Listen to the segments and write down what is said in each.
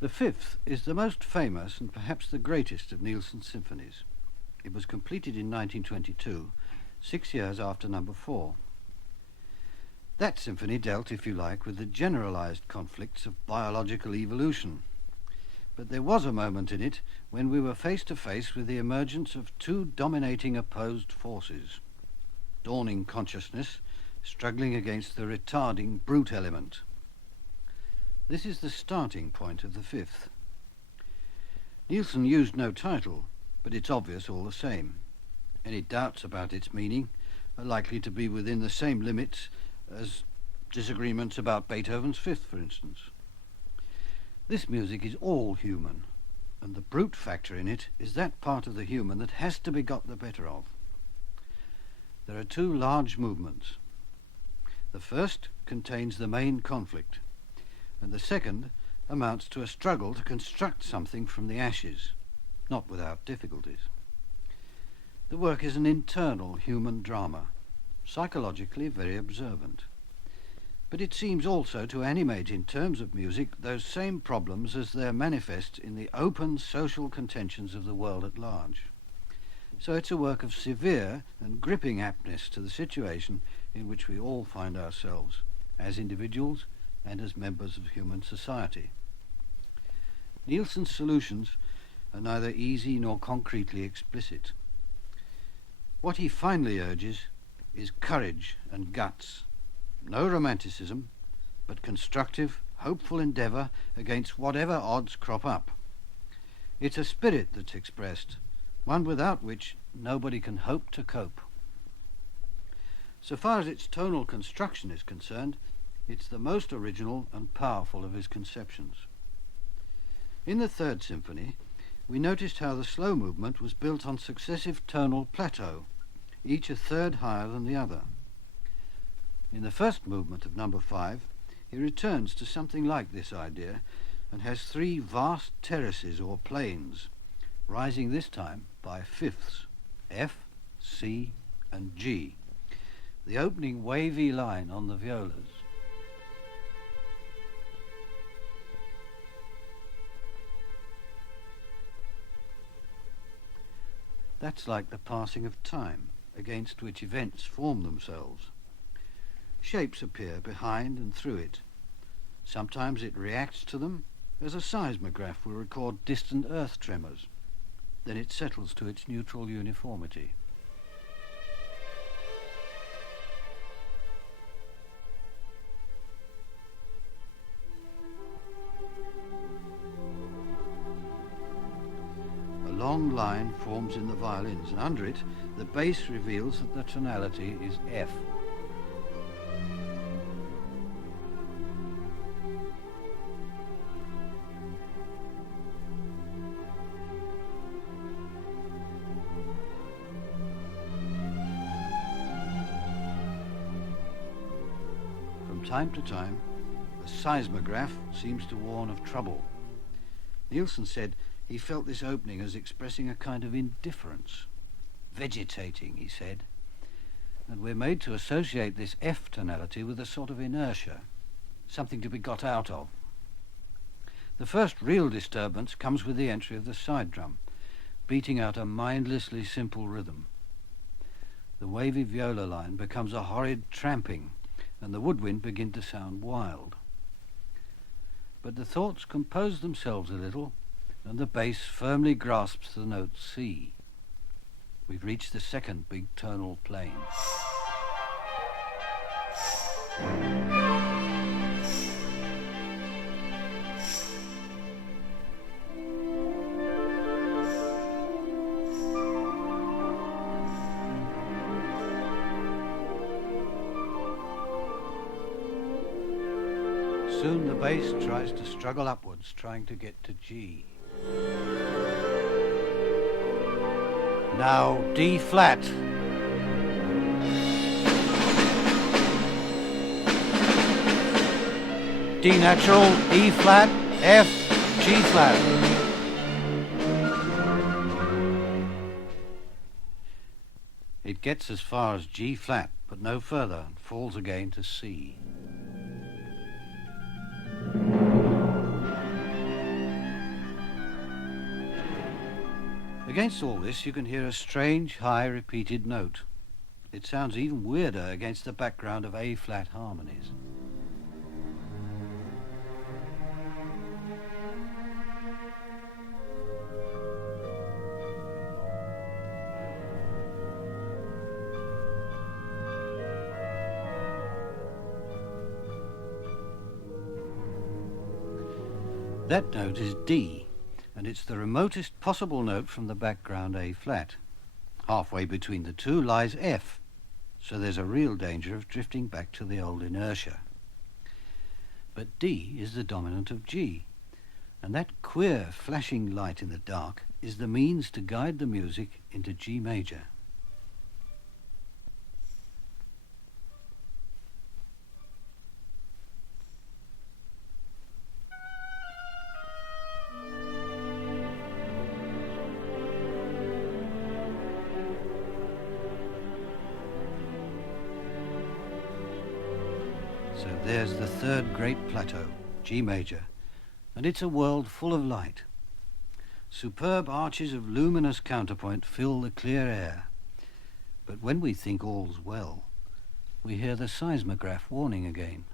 The fifth is the most famous and perhaps the greatest of Nielsen's symphonies. It was completed in 1922, 6 years after number 4. That symphony dealt, if you like, with the generalized conflicts of biological evolution. But there was a moment in it when we were face to face with the emergence of two dominating opposed forces. Dawning consciousness struggling against the retarding brute element. This is the starting point of the fifth. Nielsen used no title, but it's obvious all the same. Any doubts about its meaning are likely to be within the same limits as disagreements about Beethoven's fifth, for instance. This music is all human, and the brute factor in it is that part of the human that has to be got the better of. There are two large movements. The first contains the main conflict, and the second amounts to a struggle to construct something from the ashes, not without difficulties. The work is an internal human drama, psychologically very observant. But it seems also to animate in terms of music those same problems as they're manifest in the open social contentions of the world at large. So it's a work of severe and gripping aptness to the situation in which we all find ourselves, as individuals and as members of human society. Nielsen's solutions are neither easy nor concretely explicit. What he finally urges is courage and guts. No romanticism, but constructive, hopeful endeavour against whatever odds crop up. It's a spirit that's expressed, one without which nobody can hope to cope. So far as its tonal construction is concerned, it's the most original and powerful of his conceptions. In the third symphony, we noticed how the slow movement was built on successive tonal plateaux, each a third higher than the other. In the first movement of number 5, he returns to something like this idea and has 3 vast terraces or planes, rising this time by fifths, F, C, and G, the opening wavy line on the violas. That's like the passing of time, against which events form themselves. Shapes appear behind and through it. Sometimes it reacts to them, as a seismograph will record distant earth tremors. Then it settles to its neutral uniformity. A long line forms in the violins, and under it the bass reveals that the tonality is F. From time to time, the seismograph seems to warn of trouble. Nielsen said he felt this opening as expressing a kind of indifference. Vegetating, he said. And we're made to associate this F tonality with a sort of inertia, something to be got out of. The first real disturbance comes with the entry of the side drum, beating out a mindlessly simple rhythm. The wavy viola line becomes a horrid tramping, and the woodwind begin to sound wild. But the thoughts compose themselves a little, and the bass firmly grasps the note C. We've reached the second big tonal plane. Soon the bass tries to struggle upwards, trying to get to G. Now D flat. D natural, E flat, F, G flat. It gets as far as G flat, but no further, and falls again to C. against all this, you can hear a strange, high repeated note. It sounds even weirder against the background of A-flat harmonies. That note is D, and it's the remotest possible note from the background A-flat. Halfway between the two lies F, so there's a real danger of drifting back to the old inertia. But D is the dominant of G, and that queer flashing light in the dark is the means to guide the music into G major. So there's the third great plateau, G major, and it's a world full of light. Superb arches of luminous counterpoint fill the clear air. But when we think all's well, we hear the seismograph warning again.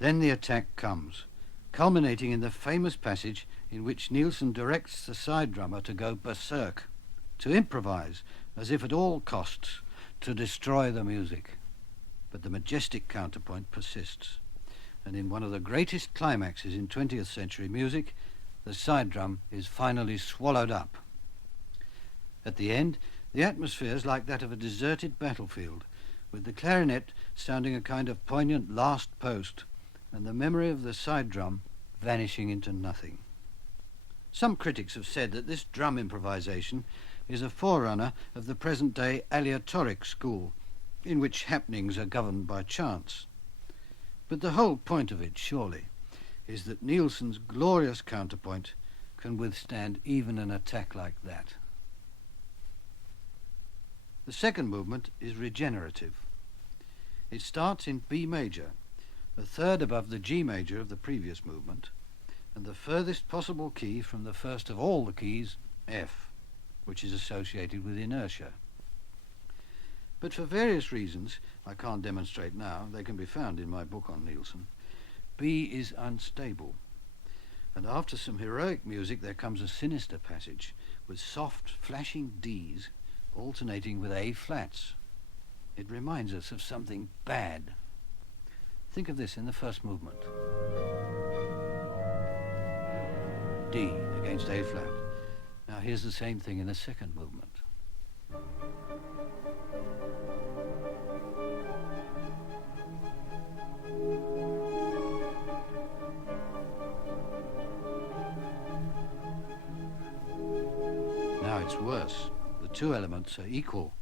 Then the attack comes, culminating in the famous passage in which Nielsen directs the side drummer to go berserk, to improvise as if at all costs, to destroy the music. But the majestic counterpoint persists, and in one of the greatest climaxes in 20th century music, the side drum is finally swallowed up. At the end, the atmosphere is like that of a deserted battlefield, with the clarinet sounding a kind of poignant last post, and the memory of the side drum vanishing into nothing. Some critics have said that this drum improvisation is a forerunner of the present-day aleatoric school, in which happenings are governed by chance. But the whole point of it, surely, is that Nielsen's glorious counterpoint can withstand even an attack like that. The second movement is regenerative. It starts in B major, a third above the G major of the previous movement, and the furthest possible key from the first of all the keys, F, which is associated with inertia. But for various reasons, I can't demonstrate now, they can be found in my book on Nielsen, B is unstable. And after some heroic music there comes a sinister passage with soft, flashing Ds alternating with A-flats. It reminds us of something bad. Think of this in the first movement. D against A-flat. Now here's the same thing in the second movement. Now it's worse. The two elements are equal,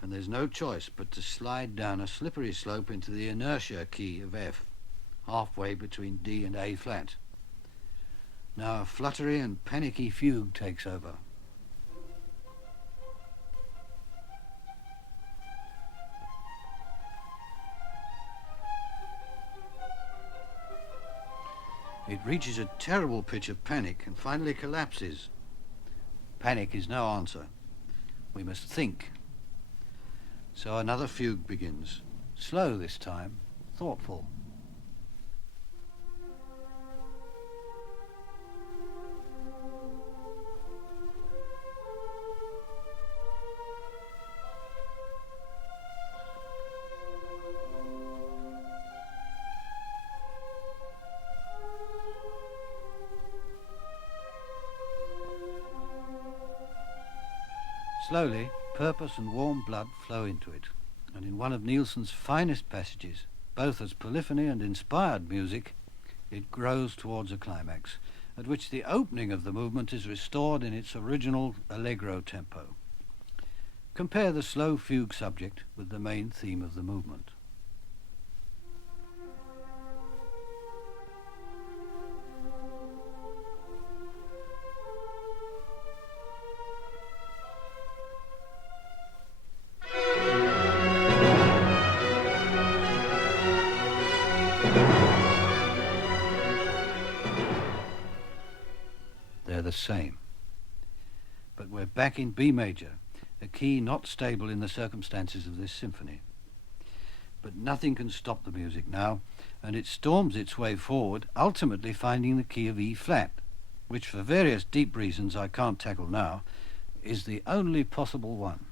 and there's no choice but to slide down a slippery slope into the inertia key of F, halfway between D and A-flat. Now a fluttery and panicky fugue takes over. It reaches a terrible pitch of panic and finally collapses. Panic is no answer. We must think. So another fugue begins. Slow this time, thoughtful. Slowly, purpose and warm blood flow into it, and in one of Nielsen's finest passages, both as polyphony and inspired music, it grows towards a climax, at which the opening of the movement is restored in its original allegro tempo. Compare the slow fugue subject with the main theme of the movement. the same. But we're back in B major, a key not stable in the circumstances of this symphony. But nothing can stop the music now, and it storms its way forward, ultimately finding the key of E flat, which for various deep reasons I can't tackle now, is the only possible one.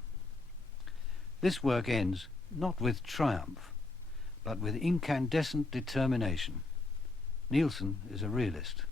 This work ends not with triumph, but with incandescent determination. Nielsen is a realist.